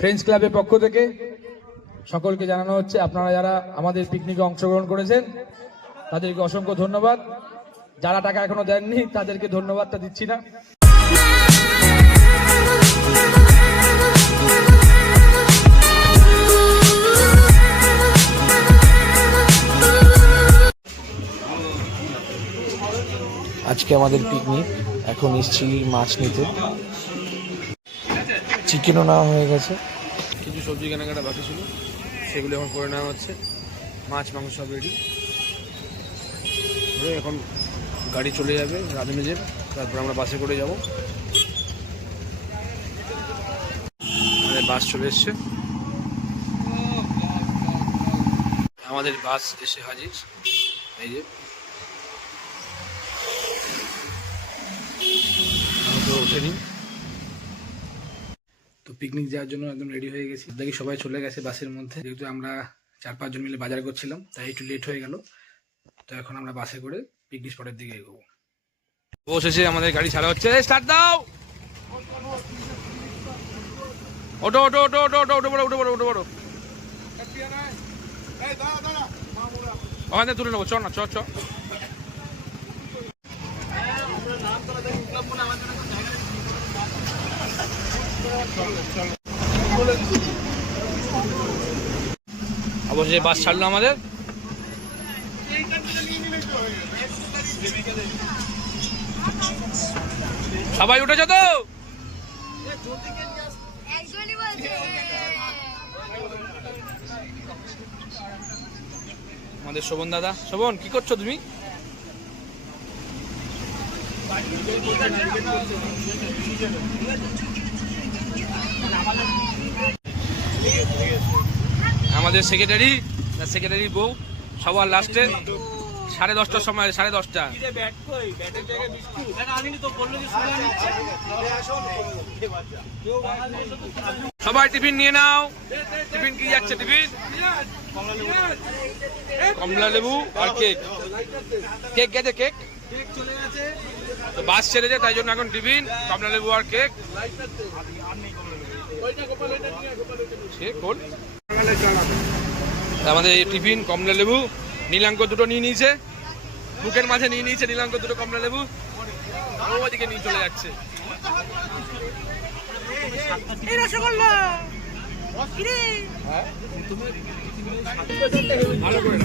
Friends ক্লাবের পক্ষ থেকে সকলকে জানানো হচ্ছে আপনারা যারা আমাদের পিকনিকে অংশগ্রহণ করেছেন তাদেরকে অসংখ্য ধন্যবাদ। যারা টাকা এখনো দেননি তাদেরকে ধন্যবাদটা দিচ্ছি না। আজকে আমাদের পিকনিক, এখন এসছি মাছ নিতে। চিকেনও নেওয়া হয়ে গেছে, কিছু সবজি কেনাকাটা বাকি ছিল সেগুলো এখন করে নেওয়া হচ্ছে। মাছ মাংস সব রেডি, এখন গাড়ি চলে যাবে রাজনীজের, তারপর আমরা বাসে করে যাব। আমাদের বাস চলে এসছে, আমাদের বাস এসে হাজির। এই যে ওঠেনি তো পিকনিক যাওয়ার জন্য একদম রেডি হয়ে গেছি। দেখি সবাই চলে গেছে বাসের মধ্যে, যেহেতু আমরা 4-5 জন মিলে বাজার করছিলাম তাই একটু লেট হয়ে গেল। তো এখন আমরা বাসে করে পিকনিক স্পটের দিকে এগোবো। অবশেষে আমাদের গাড়ি ছাড়া হচ্ছে। স্টার্ট দাও, ওটো ওটো ওটো ওটো ওটো ওটো বড় ওটো বড় ওটো বড় ওখানে তুলে নেবো। চ না চ চ। অবশ্যই বাস ছাড়লো আমাদের। সবাই উঠেছে তো? আমাদের শোভন দাদা। শোভন, কি করছো তুমি? আমাদের সেক্রেটারি বউ সবার লাস্টে 10:30টার সময়, 10:30টা। সবাই টিফিন নিয়ে নাও। টিফিন কি যাচ্ছে? টিফিন কমলা লেবু আর কেক। কেক গেছে, কেক তো বাস ছেড়েছে তাই জন্য এখন টিফিন কমলা লেবু আর কেক। আমাদের টিফিন কমলা লেবু, নীলাঙ্ক দুটো নিয়ে নিয়েছে, বুকের মাঝে নিয়ে নিয়েছে নীলাঙ্ক দুটো কমলা লেবু। ওদিকে নিয়ে চলে যাচ্ছে। ভালো করে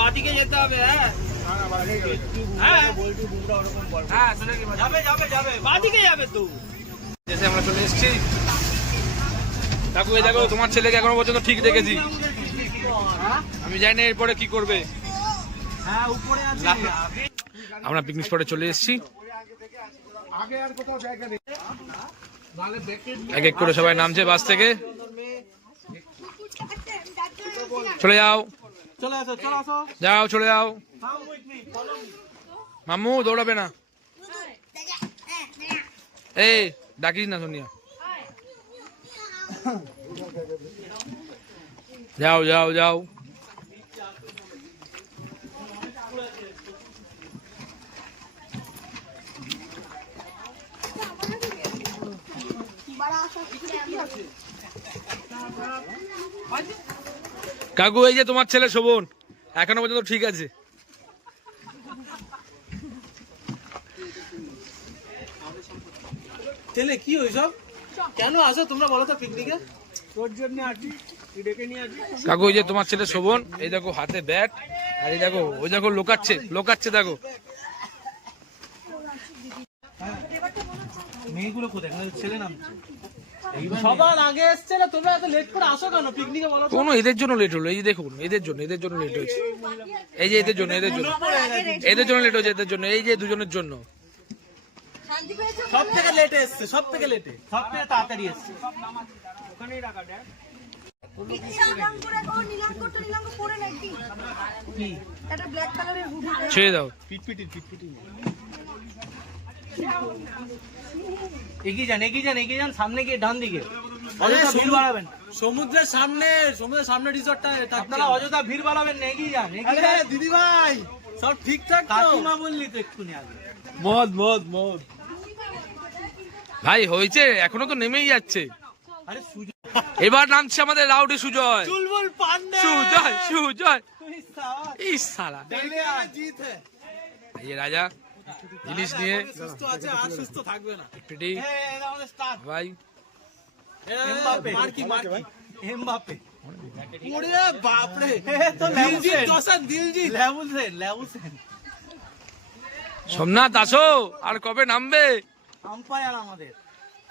বাদিকে যেতে হবে। বাদিকে যাবে তো। আমরা চলে এসেছি। কাকু এই দেখো, তোমার ছেলেকে এখনো পর্যন্ত ঠিক দেখেছি, আমি জানি না এরপরে কি করবে। আমরা পিকনিক স্পটে চলে এসেছি। এক এক করে সবাই নামছে বাস থেকে। চলে যাও, যাও, চলে যাও। মামু দৌড়াবে না, এই ডাকিস না সোনিয়া। যাও যাও যাও। কাকু এই যে তোমার ছেলে শোভন এখনো পর্যন্ত ঠিক আছে। ছেলে কি ওইসব কেন আসো তোমরা বলো তো পিকনিকে? তোর জন্য আসি, ডেকে নিয়ে আসি। কাকু এই যে তোমার ছেলে শোভন, এই দেখো হাতে ব্যাট, আর এই দেখো ওই দেখো লোকাচ্ছে দেখো। মেয়েগুলো কোথায়? ছেলে নামছে সবার আগে এসছে না, তোমরা এত লেট করে আসো কেন পিকনিকে বলো? কোনো এদের জন্য লেট হলো, এই যে দেখুন এদের জন্য লেট হয়েছে। এই যে এদের জন্য লেট হয়েছে, এদের জন্য, এই যে দুজনের জন্য। সব থেকে লেটে এসছে, সব থেকে তাড়াতাড়ি এসছে। ওখানেই রাখা দেখ। ছেড়ে দাও। পিটপিটি এগিয়ে যান, সামনে গিয়ে ডান দিকে। অযথা ভিড় বাড়াবেন। সমুদ্রের সামনে রিসর্টটা, আপনারা অযথা ভিড় বাড়াবেন না, এগিয়ে যান। দিদি ভাই সব ঠিকঠাক তো? কাকিমা বললি তো এক্ষুনি আগে। মদ ভাই হয়েছে, এখনো তো নেমেই যাচ্ছে। আরে এবার নামছে আমাদের রাউডি সুজয়। চুলবুল পান্ডে। সুজয় এই সালা জিত হ্যাঁ। এই যে রাজা জিনিস নিয়ে সুস্থ আছে, আর সুস্থ থাকবে না। পিটি এটা আমাদের স্টার ভাই। Mbappe Mbappe. ওরে বাপ রে, তো দিলজিৎ লেবুসেন। সোমনাথ আসো, আর কবে নামবে? আম্পায়ার আমাদের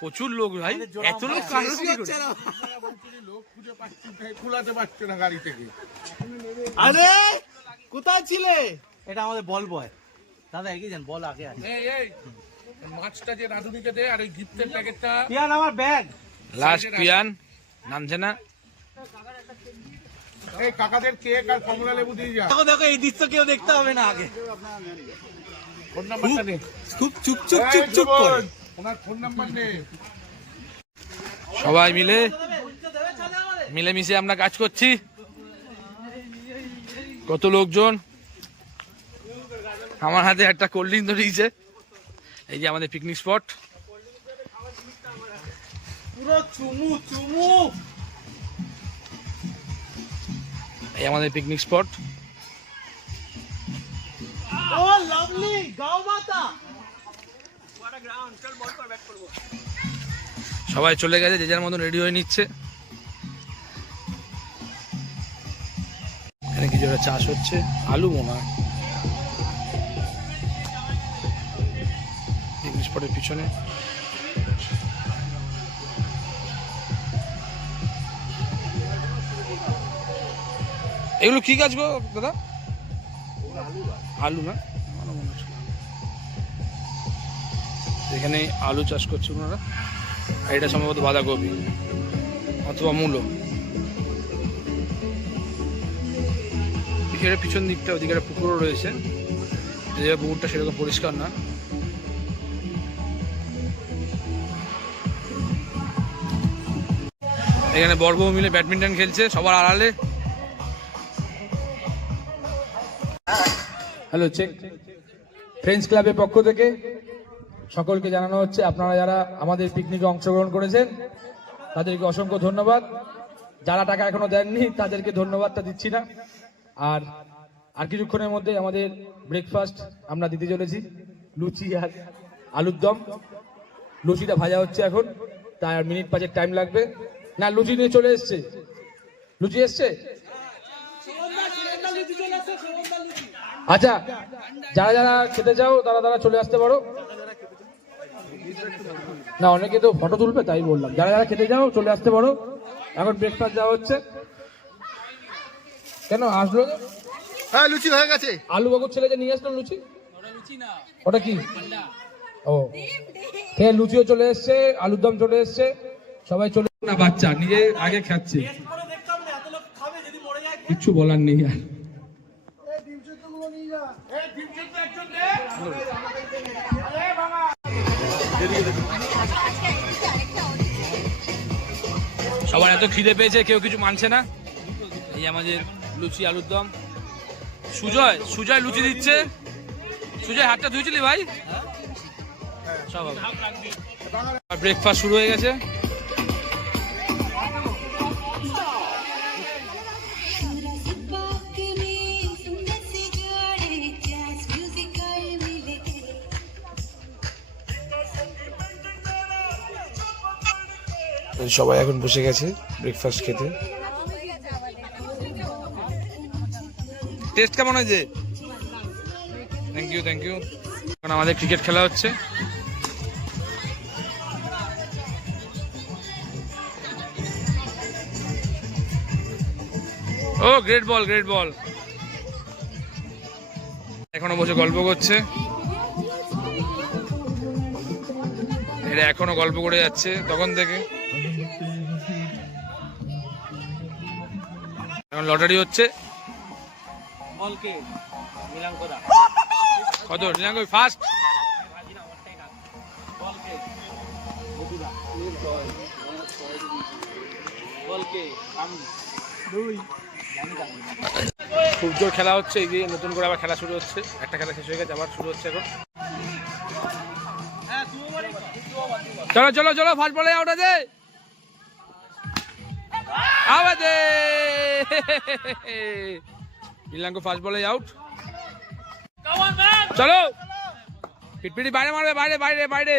প্রচুর লোক ভাই, এত লোক কারণ কি করে? আরে কোথায় ছিলে? এটা আমাদের বল বয়। দাদা এগিয়ে যান, বল আগে আছে। মাছটা যে রাধুনিকে দে, আর ওই গিফটের প্যাকেটটা। পিয়ান আমার ব্যাগ। লাস্ট পিয়ান নামছে না। এই কাকাদের কেক আর কমলা লেবু দিয়ে যা। দেখো এই দৃশ্য কেউ দেখতে হবে না আগে। ফোন নাম্বারটা দে। খুব চুপ করে। ওনার ফোন নাম্বার নে। সবাই মিলেমিশে আমরা কাজ করছি। কত লোকজন। আমার হাতে একটা কোল্ড ড্রিঙ্ক ধরিয়েছে। এই যে আমাদের পিকনিক স্পট। পুরো চুমু। এই আমাদের পিকনিক স্পট। ও লাভলি গাও মাতা। সবাই চলে গেছে, যে যার মতন রেডি হয়ে নিচ্ছে। এখানে কিছু একটা চাষ হচ্ছে, আলু মনে হয় পিকনিক স্পটের পিছনে। এগুলো কি গাছ গো দাদা? আলু না, এখানে আলু চাষ করছে ওনারা। আর এটা সম্ভবত বাঁধাকপি অথবা মূলো। এর পিছন দিকটা, ওদিকে একটা পুকুরও রয়েছে, যে পুকুরটা সেরকম পরিষ্কার না। এখানে বড় বউ মিলে ব্যাডমিন্টন খেলছে সবার আড়ালে। Hello, check. ফ্রেন্ডস ক্লাবের পক্ষ থেকে সকলকে জানানো হচ্ছে, আপনারা যারা আমাদের পিকনিকে অংশগ্রহণ করেছেন তাদেরকে অসংখ্য ধন্যবাদ। যারা টাকা এখনো দেননি তাদেরকে ধন্যবাদটা দিচ্ছি না। আর কিছুক্ষণের মধ্যে আমাদের ব্রেকফাস্ট আমরা দিতে চলেছি, লুচি আর আলুর দম। লুচিটা ভাজা হচ্ছে এখন, তাই আর মিনিট 5 টাইম লাগবে। না, লুচি নিয়ে চলে এসছে। লুচি এসছে? আচ্ছা, যারা যারা খেতে চাও তারা চলে আসতে পারো। না, অনেকে তো ফটো তুলবে তাই বললাম। যারা যারা খেতে যাও চলে আসতে পারো। এখন ব্রেকফাস্ট দেওয়া হচ্ছে। কেন আসলো? হ্যাঁ লুচি হয়ে গেছে। আলু বাবুর ছেলে যে নিয়ে আসলো লুচি, ওটা কি? ও ঠিক আছে, লুচিও চলে এসছে, আলুর দম চলে এসছে, সবাই চলে না। বাচ্চা নিজে আগে খাচ্ছে, কিচ্ছু বলার নেই আর। সবার এত খিদে পেয়েছে, কেউ কিছু মানছে না। এই আমাদের লুচি আলুর দম। সুজয় লুচি দিচ্ছে। সুজয় হাতটা ধুয়েছিলি ভাই? সব ব্রেকফাস্ট শুরু হয়ে গেছে। সবাই এখন বসে গেছে ব্রেকফাস্ট খেতে। টেস্ট কেমন হয়েছে? Thank you thank you. এখন আমাদের ক্রিকেট খেলা হচ্ছে। ও গ্রেট বল গ্রেট বল। এখনো বসে গল্প করছে, এটা এখনো গল্প করে যাচ্ছে তখন থেকে। এখন লটারি হচ্ছে। কত নীলাঙ্ক ফার্স্ট? খুব জোর খেলা হচ্ছে, এই যে নতুন করে আবার খেলা শুরু হচ্ছে। একটা খেলা শেষ হয়ে গেছে, আবার শুরু হচ্ছে এখন। চলো চলো চলো, ফার্স্ট বলে আউট আছে। আওয়াজে নীলাঙ্ক ফার্স্ট বলে আউট। চলো পিটপিটি বাইরে মারবে, বাইরে বাইরে বাইরে।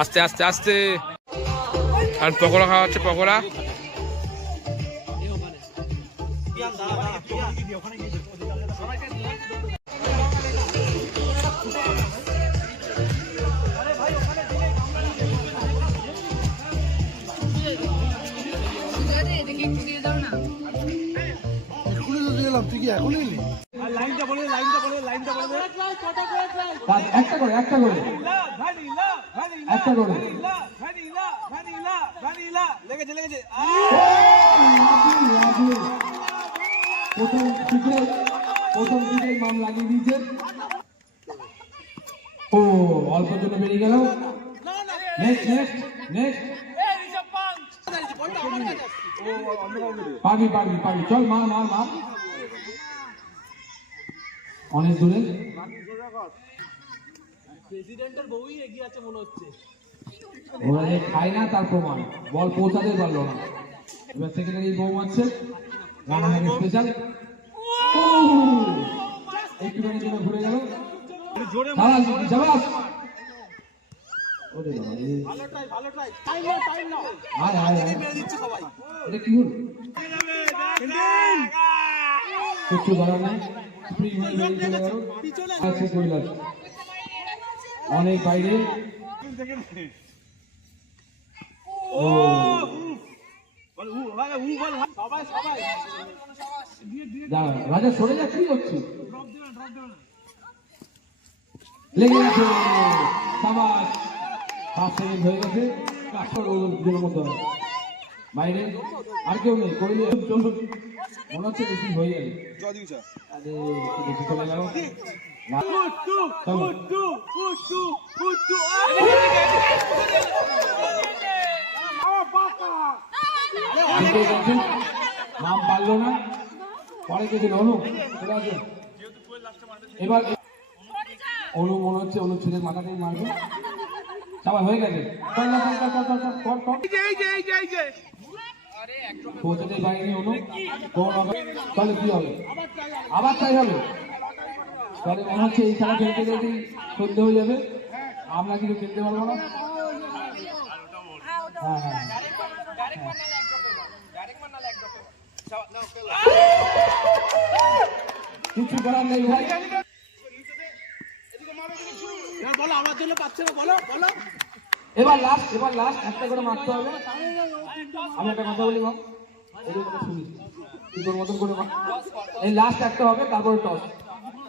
আস্তে আস্তে আস্তে। আর পকোড়া খাওয়া হচ্ছে, পকোড়া। তুই কি এখন এলি? একটা করে একটা করে একটা করে। প্রথম দিকে মাম লাগিয়ে দিয়েছে। ও অল্পের জন্য বেরিয়ে গেল। Next next next. পারবি পারবি পারবি, চল মার মার মার। অনেক দূরে। প্রেসিডেন্টের বউই এগিয়ে আছে মনে হচ্ছে। ওরা যে খায় না তার প্রমাণ, বল পৌঁছাতে পারলো না। এবার সেকেন্ডারি বউ মারছে, রানাঘাটের স্পেশাল। একটুখানি জন্য ঘুরে গেল। কিচ্ছু করার নাই, অনেক বাইরে। রাজা সরে যাচ্ছে, কি হচ্ছে? লেগে গেছে, সাবাস। 5 সেকেন্ড হয়ে গেছে, বাইরে আর কেউ নেই। করলে মনে হচ্ছে বেশি হয়ে যাবে। বেশি চলে গেল। নাম পারলো না, পরে কে অনু চলে আসে। এবার অনু মনে হচ্ছে অনুচ্ছেদের মাথাতেই মারবে। সবাই হয়ে গেছে, পৌঁছাতে পারিনি অনু। তাহলে কি হবে? আবার তাই হবে। তাহলে মনে হচ্ছে এই খেলা খেলতে খেলতেই সন্ধে হয়ে যাবে, আমরা কিছু খেলতে পারবো না। হ্যাঁ হ্যাঁ, কিছু করার নেই ভাই। বলো আমার জন্য পাচ্ছে না, বলো বলো। এবার লাস্ট একটা করে মারতে হবে। আমি একটা কথা বলি বাবা, ওদের কথা শুনি, তুই তোর মতন করে মার। এই লাস্ট একটা হবে, তারপরে টস।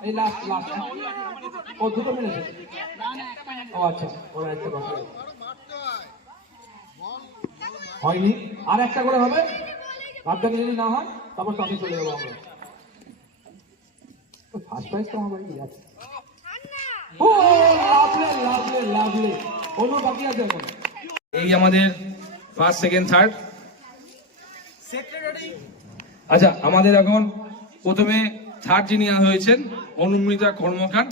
এই লাস্ট ও দুটো মিনিট। ও আচ্ছা, ওরা একটা কথা হয়নি, আর একটা করে হবে। ভাগ্যে যদি না হয় তারপর টসে চলে যাবো আমরা। ফার্স্ট প্রাইজ তো আমার কি আছে। ও লাভলি কোনো বাকি আছে এখন। এই আমাদের ফার্স্ট সেকেন্ড থার্ড। সেক্রেটারি আচ্ছা, আমাদের এখন প্রথমে থার্ড যিনি হয়েছেন অনুমিতা কর্মকার।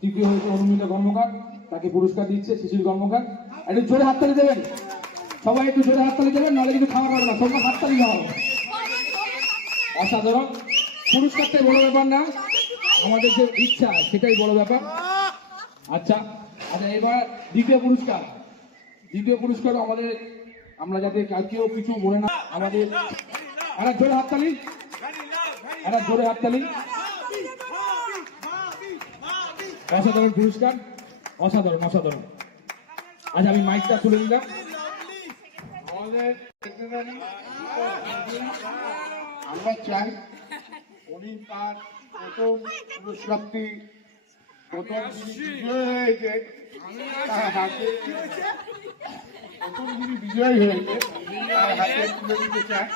তৃতীয় হয়েছে অনুমিতা কর্মকার, তাকে পুরস্কার দিচ্ছে শিশির কর্মকার। একটু জোরে হাততালি দেবেন সবাই, একটু জোরে হাততালি দেবেন, নাহলে কিন্তু খাওয়া পারবে না। সব হাততালি দেওয়া হবে। অসাধারণ। পুরস্কারটাই বড় ব্যাপার না, আমাদের যে ইচ্ছা সেটাই বড় ব্যাপার। আচ্ছা, এবার দ্বিতীয় পুরস্কার আমাদের, আমরা যাতে কেউ কিছু বলে না, আমাদের একটা জোরে হাততালি। অসাধারণ পুরস্কার, অসাধারণ। আচ্ছা, আমি মাইকটা তুলে নিলাম। আমাদের সেক্রেটারি আমরা চাই উনি তার প্রথম পুরস্কারটি প্রথম যিনি বিজয়ী হয়েছে তার হাতে তুলে দিতে চাই।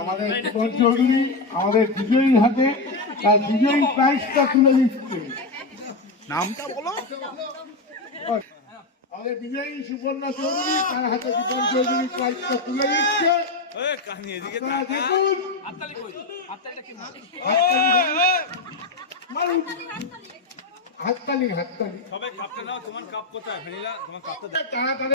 আমাদের জীবন চৌধুরী আমাদের বিজয়ীর হাতে তার বিজয়ী প্রাইজটা তুলে দিচ্ছে। নামটা বলো। আমাদের বিজয়ী সুবর্ণা চৌধুরী তার হাতে জীবন চৌধুরী প্রাইজটা তুলে দিচ্ছে। আপনারা দেখুন, হাততালি। সবাই কাপটা নাও, তোমার কাপ কোথায়? ভ্যানিলা, তোমার কাপটা তাড়াতাড়ি